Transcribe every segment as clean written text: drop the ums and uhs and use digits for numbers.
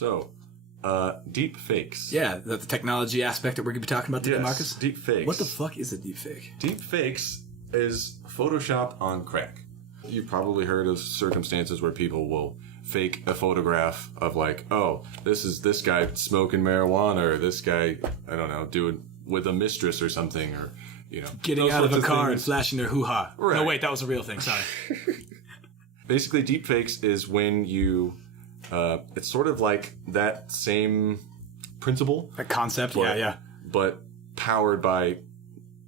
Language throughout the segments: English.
So, deep fakes. Yeah, the technology aspect that we're going to be talking about today, Marcus. Deep fakes. What the fuck is a deep fake? Deep fakes is Photoshop on crack. You've probably heard of circumstances where people will fake a photograph of like, oh, this is this guy smoking marijuana, or this guy, I don't know, doing with a mistress or something, or, you know. Getting out of a car and flashing their hoo-ha. Right. No, wait, that was a real thing, sorry. Basically, deep fakes is when you, it's sort of like that same principle. That concept, yeah. But powered by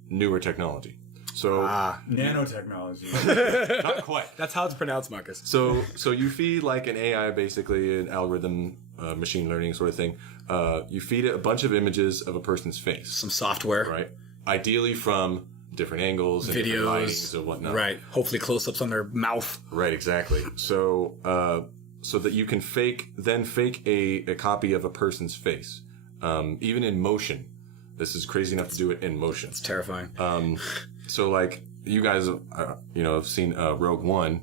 newer technology. So nanotechnology. Not quite. That's how it's pronounced, Marcus. So you feed like an AI, basically an algorithm, machine learning sort of thing. You feed it a bunch of images of a person's face. Some software. Right. Ideally from different angles and different lightings and whatnot. Right. Hopefully close-ups on their mouth. Right, exactly. So so that you can fake a copy of a person's face. Even in motion. This is crazy enough to do it in motion. It's terrifying. So, like, you guys, have seen Rogue One,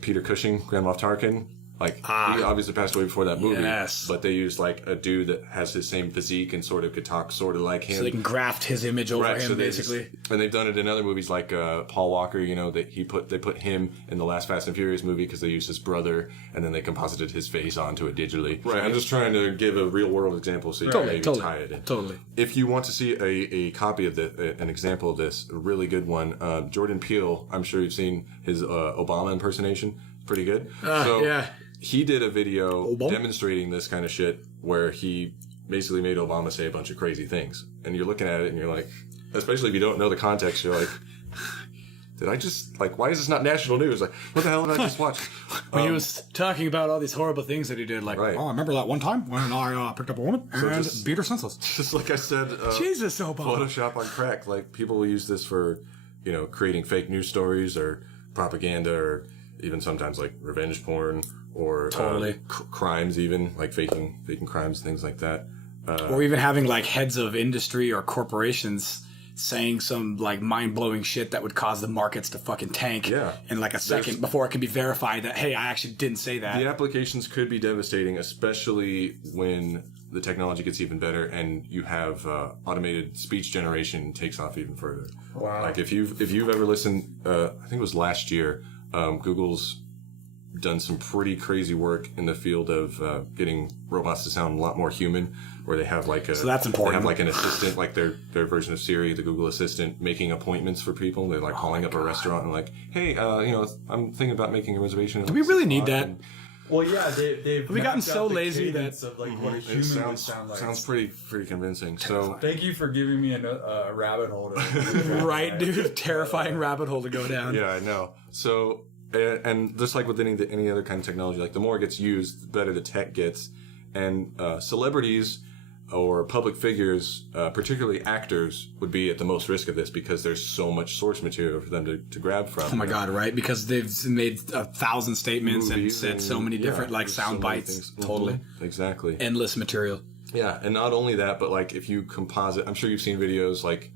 Peter Cushing, Grand Moff Tarkin. Like, he obviously passed away before that movie. Yes. But they used, like, a dude that has his same physique and sort of could talk sort of like him. So they can graft his image over him, so basically. And they've done it in other movies, like Paul Walker, that they put him in the last Fast and Furious movie because they used his brother, and then they composited his face onto it digitally. Right, I'm just trying to give a real-world example so you can maybe tie it in. Totally. If you want to see a copy of an example of this, a really good one, Jordan Peele, I'm sure you've seen his Obama impersonation. Pretty good. Yeah. He did a video demonstrating this kind of shit where he basically made Obama say a bunch of crazy things. And you're looking at it and you're like, especially if you don't know the context, you're like, did I just, like, why is this not national news? Like, what the hell did I just watch? When he was talking about all these horrible things that he did, like, Right. oh, I remember that one time when I picked up a woman and beat her senseless. Just like I said, Jesus, Obama. Photoshop on crack. Like, people will use this for, creating fake news stories or propaganda or even sometimes, like, revenge porn. Or crimes, even like faking crimes, things like that, or even having like heads of industry or corporations saying some like mind-blowing shit that would cause the markets to fucking tank in like a second before it can be verified that, hey, I actually didn't say that. The applications could be devastating, especially when the technology gets even better and you have automated speech generation takes off even further. Wow! Like if you've ever listened, I think it was last year, Google's done some pretty crazy work in the field of getting robots to sound a lot more human, where they have like so that's important. They have like an assistant, like their version of Siri, the Google Assistant, making appointments for people. They're like calling up a restaurant and like, hey, I'm thinking about making a reservation. Do we really need that? Well, yeah, they've we gotten so lazy that of like what a human would sound like. Sounds pretty convincing. So thank you for giving me a rabbit hole. Right, dude, terrifying rabbit hole to go down. Yeah, I know. So. And just like with any other kind of technology, like the more it gets used, the better the tech gets. And celebrities or public figures, particularly actors, would be at the most risk of this because there's so much source material for them to grab from. Oh my God, right? Because they've made 1,000 statements and said so many different sound bites. Totally. Mm-hmm. Exactly. Endless material. Yeah, and not only that, but like if you composite, I'm sure you've seen videos like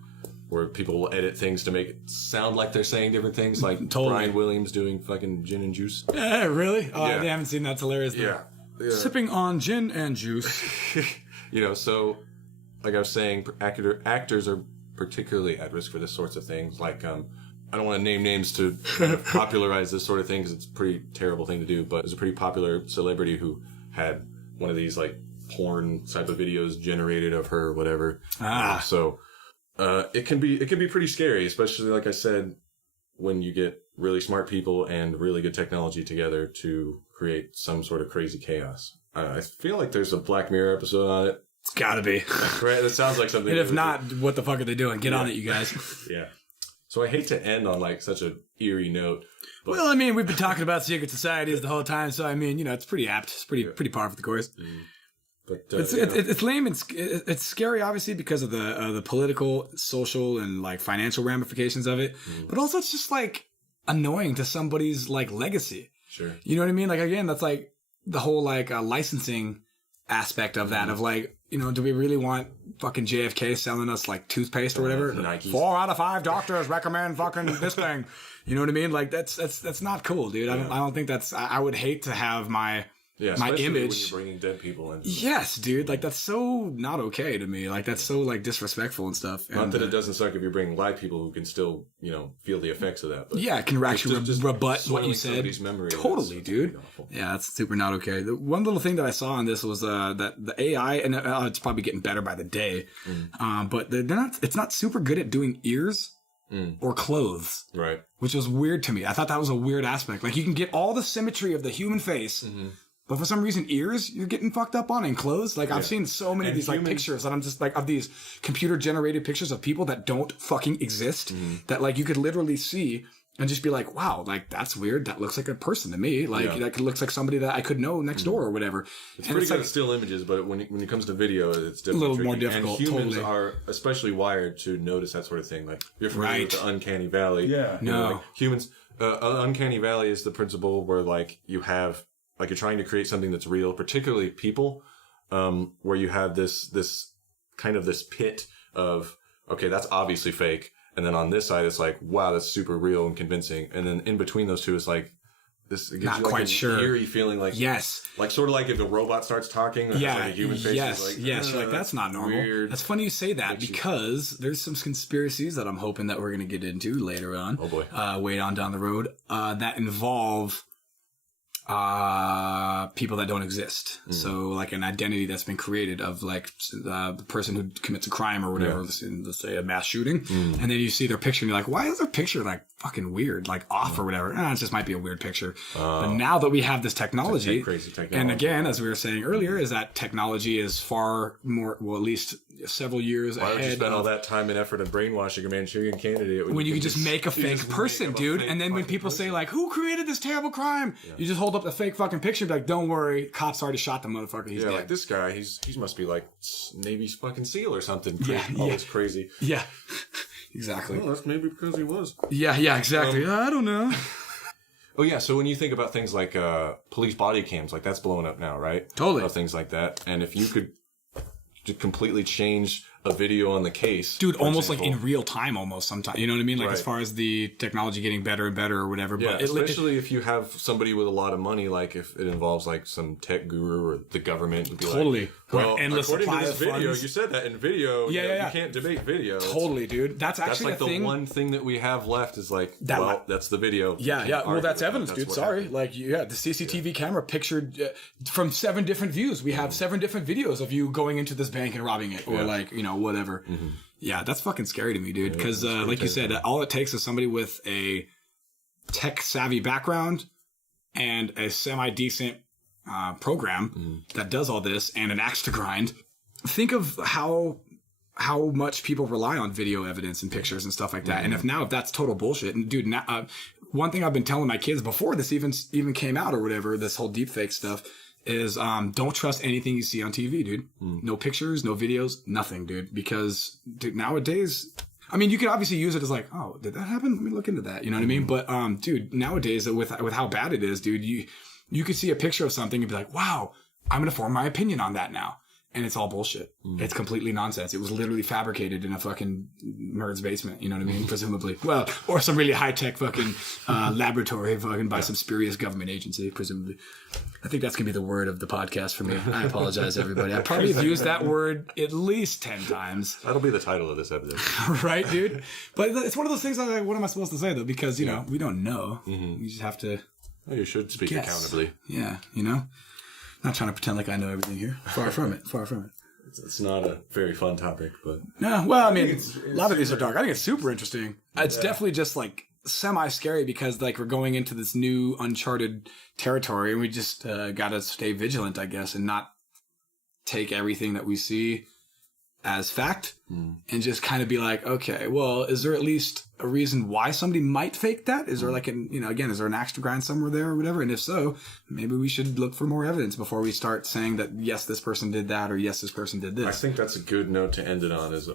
where people will edit things to make it sound like they're saying different things, like Brian Williams doing fucking gin and juice. Yeah, really? Oh, yeah. They haven't seen that. It's hilarious. Yeah. Sipping on gin and juice. So, like I was saying, actors are particularly at risk for this sorts of things. Like, I don't want to name names to popularize this sort of thing because it's a pretty terrible thing to do, but there's a pretty popular celebrity who had one of these, like, porn type of videos generated of her, whatever. So... it can be pretty scary, especially like I said, when you get really smart people and really good technology together to create some sort of crazy chaos. I feel like there's a Black Mirror episode on it. It's gotta be. Right? That sounds like something. And if not, what the fuck are they doing? Get on it, you guys. Yeah. So I hate to end on like such an eerie note. But... Well, I mean, we've been talking about secret societies the whole time, so I mean, it's pretty apt. It's pretty par for the course. Mm. But, it's lame and it's scary, obviously, because of the political, social, and like financial ramifications of it. But also, it's just like annoying to somebody's like legacy. Sure. You know what I mean? Like again, that's like the whole like licensing aspect of that. Of like, do we really want fucking JFK selling us like toothpaste or whatever? Nikes. 4 out of 5 doctors recommend fucking this thing. You know what I mean? Like that's not cool, dude. I don't think that's. I would hate to have my Yeah, my especially image. when you're bringing dead people in. Yes, dude. Like, that's so not okay to me. Like, that's so, like, disrespectful and stuff. Not and, that it doesn't suck if you're bringing live people who can still, feel the effects of that. But yeah, it can actually just rebut what you said. Memory, totally, dude. Yeah, that's super not okay. The one little thing that I saw on this was that the AI, and it's probably getting better by the day, but they're not. It's not super good at doing ears or clothes. Right. Which was weird to me. I thought that was a weird aspect. Like, you can get all the symmetry of the human face, but for some reason, ears, you're getting fucked up on, and clothes. Like, I've seen so many of these, like, pictures, and I'm just, like, of these computer-generated pictures of people that don't fucking exist, that, like, you could literally see and just be like, wow, like, that's weird. That looks like a person to me. Like, that looks like somebody that I could know next door or whatever. It's pretty good at still images, but when it comes to video, it's a little more difficult. And humans are especially wired to notice that sort of thing. Like, you're familiar with the uncanny valley. Yeah. Like, humans, uncanny valley is the principle where, like, you have, like, you're trying to create something that's real, particularly people, where you have this kind of this pit of, okay, that's obviously fake. And then on this side, it's like, wow, that's super real and convincing. And then in between those two, it's like, this gives not you like quite an sure. eerie feeling, like, like sort of like if a robot starts talking, like a human face is like, like, that's not normal. Weird. That's funny you say that, because there's some conspiracies that I'm hoping that we're going to get into later on. Oh boy. Way on down the road, that involve people that don't exist. So, like, an identity that's been created of, like, the person who commits a crime or whatever, let's say a mass shooting, and then you see their picture and you're like, why is their picture, like, fucking weird, like, off or whatever? It just might be a weird picture. But now that we have this technology, crazy technology, and again, as we were saying earlier, is that technology is far more, well, at least several years ahead. Why would you spend all that time and effort of brainwashing a Manchurian candidate when you can just make a fake person, dude? And then when people say, like, who created this terrible crime? You just hold up the fake fucking picture and be like, don't worry, cops already shot the motherfucker. He's dead. Like, this guy, he must be like Navy's fucking SEAL or something. All this crazy. Yeah. Exactly. Well, that's maybe because he was. Yeah, exactly. I don't know. Oh, yeah. So when you think about things like police body cams, like, that's blowing up now, right? Totally. Things like that. And if you could completely change a video on the case. Dude, almost like in real time almost sometimes. You know what I mean? Like, as far as the technology getting better and better or whatever. Yeah, but especially if you have somebody with a lot of money, like if it involves like some tech guru or the government. Totally. Like, well, endless according supply to this of video, funds. you said that in video, you can't debate video. Totally, dude. That's actually like the one thing that we have left is like, that's the video. Yeah. Well, that's evidence, dude. Sorry. Happened. Like, the CCTV camera pictured from 7 different views. We have 7 different videos of you going into this bank and robbing it or like, whatever. Mm-hmm. Yeah, that's fucking scary to me, dude. Because, like you said, all it takes is somebody with a tech-savvy background and a semi-decent program that does all this and an axe to grind. Think of how much people rely on video evidence and pictures and stuff like that. And if that's total bullshit, and dude, now, one thing I've been telling my kids before this even came out or whatever, this whole deepfake stuff, is don't trust anything you see on TV, dude. No pictures, no videos, nothing, dude. Because, dude, nowadays, I mean, you could obviously use it as like, oh, did that happen? Let me look into that. You know what I mean? But, dude, nowadays, with how bad it is, dude, you could see a picture of something and be like, wow, I'm going to form my opinion on that now. And it's all bullshit. It's completely nonsense. It was literally fabricated in a fucking nerd's basement. You know what I mean? Presumably. Well, or some really high-tech fucking laboratory fucking by some spurious government agency, presumably. I think that's going to be the word of the podcast for me. I apologize, everybody. I probably have used that word at least 10 times. That'll be the title of this episode. Right, dude? But it's one of those things, what am I supposed to say, though? Because, you know, we don't know. We just have to... Well, you should speak accountably. Yeah, you know? Not trying to pretend like I know everything here. Far from it. Far from it. It's not a very fun topic, but... No, well, I mean, a lot of these are dark. I think it's super interesting. It's definitely just, like, semi-scary because, like, we're going into this new uncharted territory and we just got to stay vigilant, I guess, and not take everything that we see as fact and just kind of be like, okay, well, is there at least a reason why somebody might fake that? Is there like again, is there an axe to grind somewhere there or whatever? And if so, maybe we should look for more evidence before we start saying that, yes, this person did that or yes, this person did this. I think that's a good note to end it on is